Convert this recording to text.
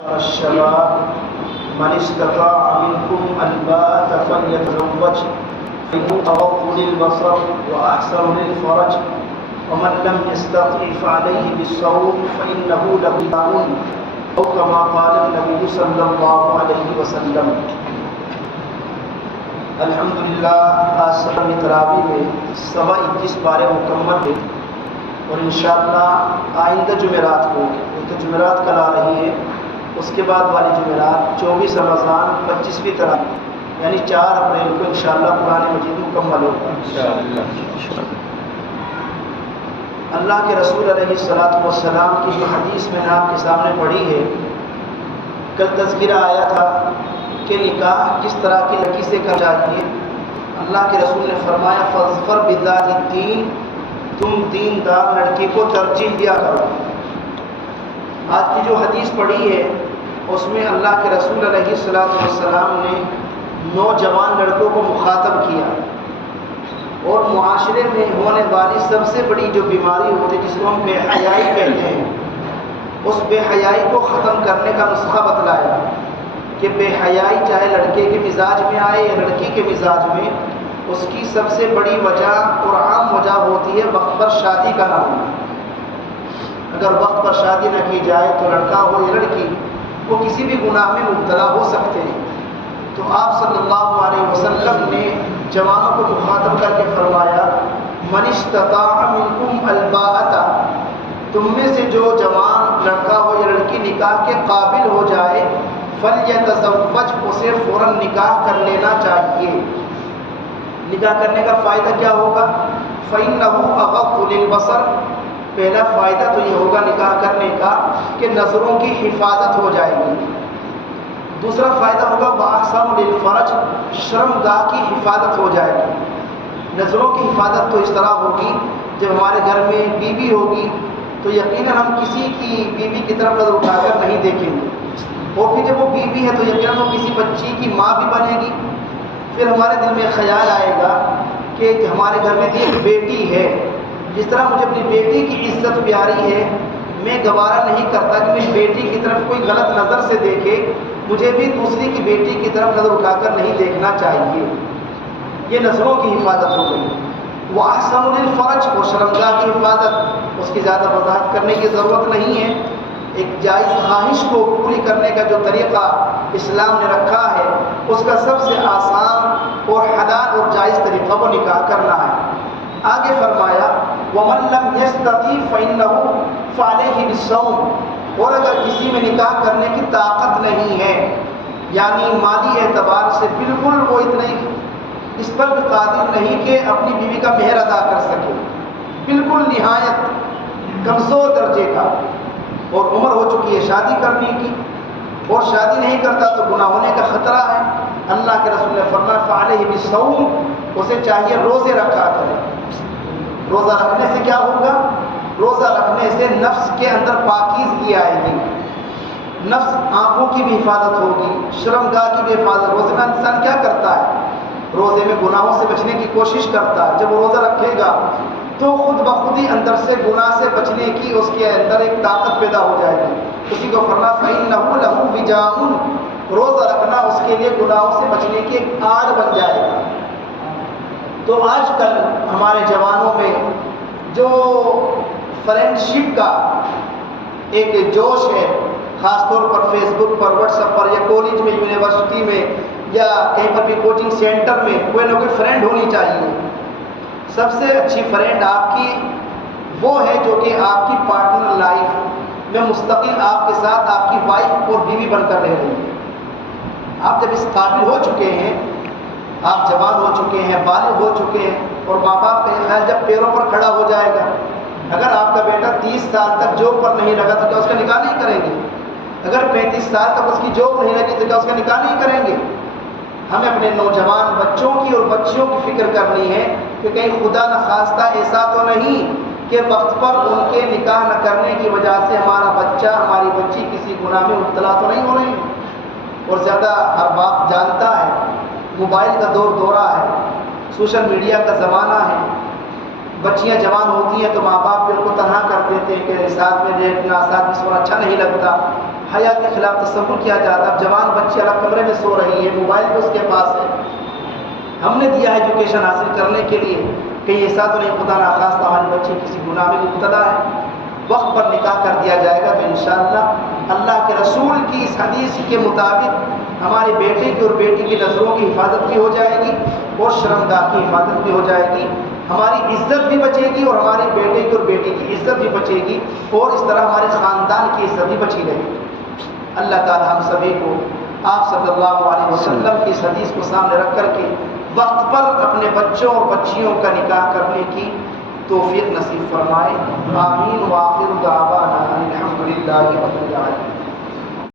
الشباب من استطاع منكم الباءة فليتزوج فإنه أغض للبصر وأحسن للفرج ومن لم يستطع فعليه بالصوم فإنه له وجاء أو كما قال النبي صلی اللہ علیہ وسلم۔ الحمدللہ آج سلم تراویح میں 21 پارے مکمل ہے اور انشاءاللہ آئندہ جمعرات کو تو جمعرات کل آ رہی ہے، اس کے بعد والی جمعرات 24 رمضان 25ویں تراویح یعنی 4 اپریل کو انشاءاللہ قرآن مجید مکمل ہوگا انشاءاللہ۔ اللہ کے رسول علیہ الصلوۃ والسلام کی جو حدیث میں نے آپ کے سامنے پڑھی ہے، کل تذکرہ آیا تھا کہ نکاح کس طرح کی لڑکی سے کرنا چاہیے۔ اللہ کے رسول نے فرمایا فاظفر بذات الدین، تم دیندار لڑکی کو ترجیح دیا کرو۔ آج کی جو حدیث پڑھی ہے اس میں اللہ کے رسول علیہ الصلوۃ والسلام نے نوجوان لڑکوں کو مخاطب کیا اور معاشرے میں ہونے والی سب سے بڑی جو بیماری ہوتی ہے جس کو ہم بے حیائی کہتے ہیں، اس بے حیائی کو ختم کرنے کا نسخہ بتلایا کہ بے حیائی چاہے لڑکے کے مزاج میں آئے یا لڑکی کے مزاج میں، اس کی سب سے بڑی وجہ اور عام وجہ ہوتی ہے وقت پر شادی کا نہ ہونا۔ اگر وقت پر شادی نہ کی جائے تو لڑکا ہو یا لڑکی وہ کسی بھی گناہ میں مبتلا ہو سکتے ہیں۔ تو آپ صلی اللہ علیہ وسلم نے جوانوں کو مخاطب کر کے فرمایا من استطاع منکم الباءۃ، تم میں سے جو جوان لڑکا ہو یا لڑکی نکاح کے قابل ہو جائے فلیتزوج، اسے فوراً نکاح کر لینا چاہیے۔ نکاح کرنے کا فائدہ کیا ہوگا؟ فإنہ اغض للبصر، پہلا فائدہ تو یہ ہوگا نکاح کرنے کا کہ نظروں کی حفاظت ہو جائے گی۔ دوسرا فائدہ ہوگا وأحسن للفرج، شرمگاہ کی حفاظت ہو جائے گی۔ نظروں کی حفاظت تو اس طرح ہوگی جب ہمارے گھر میں بیوی ہوگی تو یقیناً ہم کسی کی بیوی کی طرف نظر اٹھا کر نہیں دیکھیں گے، اور پھر جب وہ بیوی ہے تو یقیناً وہ کسی بچی کی ماں بھی بنے گی۔ پھر ہمارے دل میں خیال آئے گا کہ ہمارے گھر میں بھی ایک بیٹی ہے، جس طرح مجھے اپنی بیٹی کی عزت پیاری ہے، میں گوارا نہیں کرتا کہ میری بیٹی کی طرف کوئی غلط نظر سے دیکھے، مجھے بھی دوسری کی بیٹی کی طرف نظر اٹھا کر نہیں دیکھنا چاہیے۔ یہ نظروں کی حفاظت ہو گئی۔ وأحسن للفرج، اور شرمگاہ کی حفاظت، اس کی زیادہ وضاحت کرنے کی ضرورت نہیں ہے۔ ایک جائز خواہش کو پوری کرنے کا جو طریقہ اسلام نے رکھا ہے اس کا سب سے آسان اور حلال اور جائز طریقہ وہ نکاح کرنا ہے۔ آگے فرمایا وَمَن لَّمْ يَسْتَطِعْ فَإِنَّهُ فَعَلَيْهِ بِالصَّوْمِ، اور اگر کسی میں نکاح کرنے کی طاقت نہیں ہے، یعنی مالی اعتبار سے بالکل وہ اتنے اس پر قادر نہیں کہ اپنی بیوی کا مہر ادا کر سکے، بالکل نہایت کمزور درجے کا، اور عمر ہو چکی ہے شادی کرنے کی اور شادی نہیں کرتا تو گناہ ہونے کا خطرہ ہے، اللہ کے رسول نے فرمایا فعلیہ بالصوم، اسے چاہیے روزے رکھا کرے۔ روزہ رکھنے سے کیا ہوگا؟ روزہ رکھنے سے نفس کے اندر پاکیزگی آئے گی، نفس آنکھوں کی بھی حفاظت ہوگی، شرمگاہ کی بھی حفاظت۔ روزے میں انسان کیا کرتا ہے؟ روزے میں گناہوں سے بچنے کی کوشش کرتا ہے۔ جب وہ روزہ رکھے گا تو خود بخود ہی اندر سے گناہ سے بچنے کی اس کے اندر ایک طاقت پیدا ہو جائے گی۔ اسی کو فرمایا فإنہ لہ وجاء، روزہ رکھنا اس کے لیے گناہوں سے بچنے کی ایک آڑ بن جائے گا۔ تو آج کل ہمارے جوانوں میں جو فرینڈ شپ کا ایک جوش ہے، خاص طور پر فیس بک پر، واٹس ایپ پر، یا کالج میں، یونیورسٹی میں، یا کہیں پر بھی کوچنگ سینٹر میں کوئی نہ کوئی فرینڈ ہونی چاہیے۔ سب سے اچھی فرینڈ آپ کی وہ ہے جو کہ آپ کی پارٹنر لائف میں مستقل آپ کے ساتھ آپ کی وائف اور بیوی بن کر رہ رہی ہے۔ آپ جب اس قابل ہو چکے ہیں، آپ جوان ہو چکے ہیں، بالغ ہو چکے ہیں، اور ماں باپ کا خیال جب پیروں پر کھڑا ہو جائے گا، اگر آپ کا بیٹا 30 سال تک جاب پر نہیں لگا تو کیا اس کا نکاح نہیں کریں گے؟ اگر 35 سال تک اس کی جاب نہیں لگی تو کیا اس کا نکاح نہیں کریں گے؟ ہمیں اپنے نوجوان بچوں کی اور بچیوں کی فکر کرنی ہے کہ کہیں خدا نخواستہ ایسا تو نہیں کہ وقت پر ان کے نکاح نہ کرنے کی وجہ سے ہمارا بچہ ہماری بچی کسی گناہ میں مبتلا تو نہیں ہو رہی۔ اور زیادہ ہر باپ جانتا ہے موبائل کا دورہ ہے، سوشل میڈیا کا زمانہ ہے، بچیاں جوان ہوتی ہیں تو ماں باپ بھی ان کو تنہا کر دیتے ہیں کہ ساتھ میں رہنا، ساتھ میں سونا اچھا نہیں لگتا، حیا کے خلاف تصور کیا جاتا ہے. اب جوان بچی الگ کمرے میں سو رہی ہے، موبائل بھی اس کے پاس ہے. ہم نے دیا ہے ایجوکیشن حاصل کرنے کے لیے، کہیں ایسا تو نہیں خدا نخواستہ ہماری بچی کسی گناہ میں مبتلا ہے. وقت پر نکاح کر دیا جائے گا تو انشاءاللہ اللہ کے رسول کی اس حدیث کے مطابق ہمارے بیٹے کی اور بیٹی کی نظروں کی حفاظت بھی ہو جائے گی اور شرمگاہ کی حفاظت بھی ہو جائے گی. ہماری عزت بھی بچے گی اور ہمارے بیٹے کی اور بیٹی کی عزت بھی بچے گی، اور اس طرح ہمارے خاندان کی عزت بھی بچی رہے گی. اللہ تعالی ہم سبھی کو آپ صلی اللہ علیہ وسلم کی اس حدیث کو سامنے رکھ کر کے وقت پر اپنے بچوں اور بچیوں کا نکاح کرنے کی توفیق نصیب فرمائے. آمین. وآخر دعوانا الحمدللہ رب العالمین.